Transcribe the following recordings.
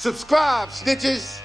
Subscribe, snitches.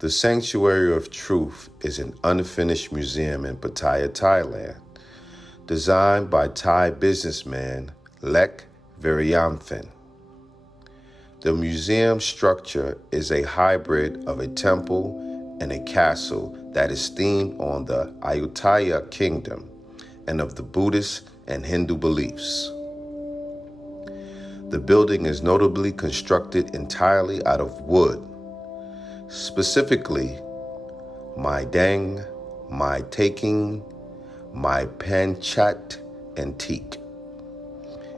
The Sanctuary of Truth is an unfinished museum in Pattaya, Thailand, designed by Thai businessman Lek Viriyamphin. The museum structure is a hybrid of a temple and a castle that is themed on the Ayutthaya kingdom and of the Buddhist and Hindu beliefs. The building is notably constructed entirely out of wood, specifically my dang, my taking, my panchat, and teak.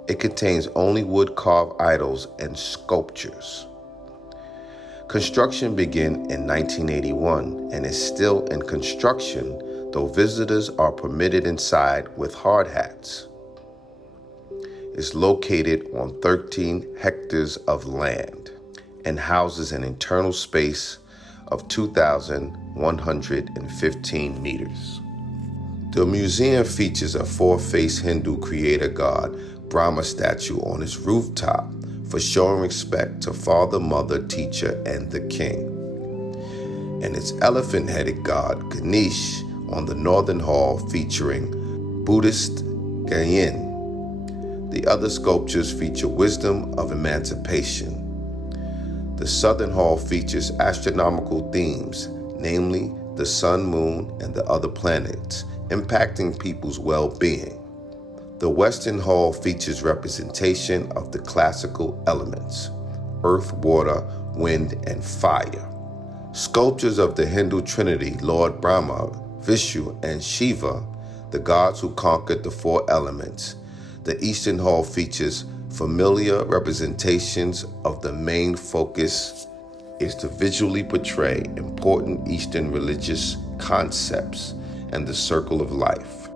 It contains only wood-carved idols and sculptures. Construction began in 1981 and is still in construction, though visitors are permitted inside with hard hats. It's located on 13 hectares of land and houses an internal space of 2,115 meters. The museum features a four-faced Hindu creator god Brahma statue on its rooftop for showing respect to father, mother, teacher, and the king, and its elephant-headed god Ganesh on the northern hall featuring Buddhist Gayen. The other sculptures feature wisdom of emancipation. The southern hall features astronomical themes, namely the sun, moon, and the other planets, impacting people's well-being. The western hall features representation of the classical elements, earth, water, wind, and fire. Sculptures of the Hindu trinity, Lord Brahma, Vishnu, and Shiva, the gods who conquered the four elements. The eastern hall features familiar representations of the main focus is to visually portray important Eastern religious concepts and the circle of life.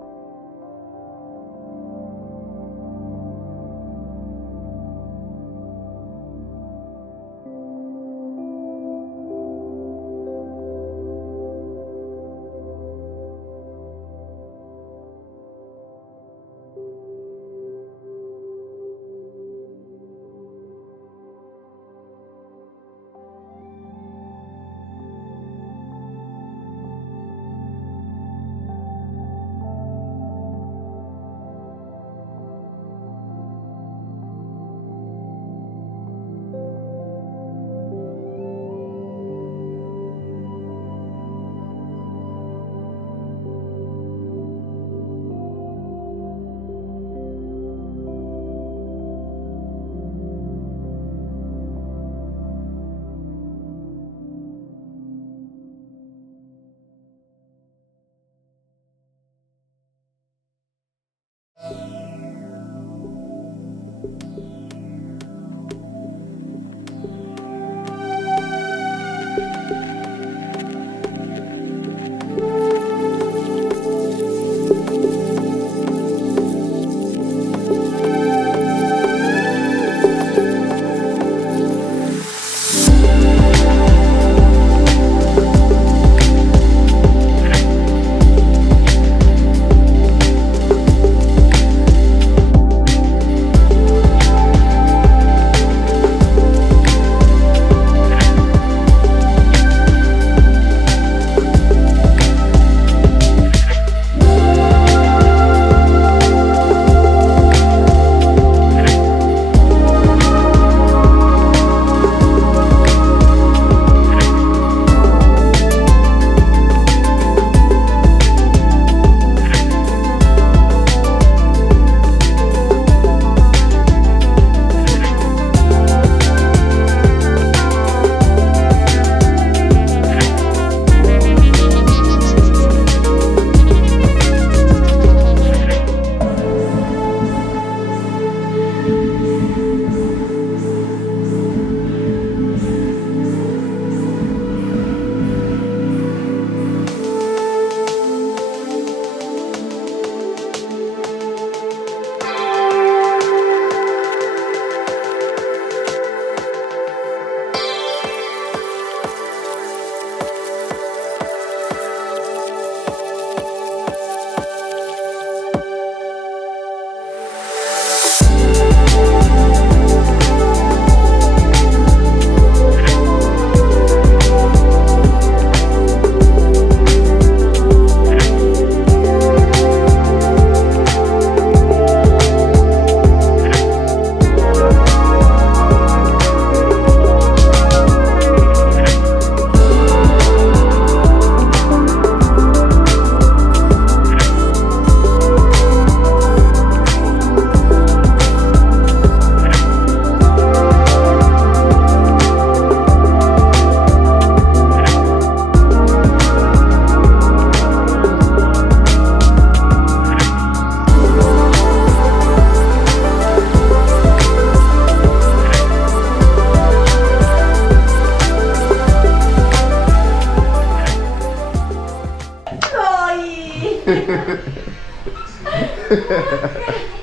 Rồi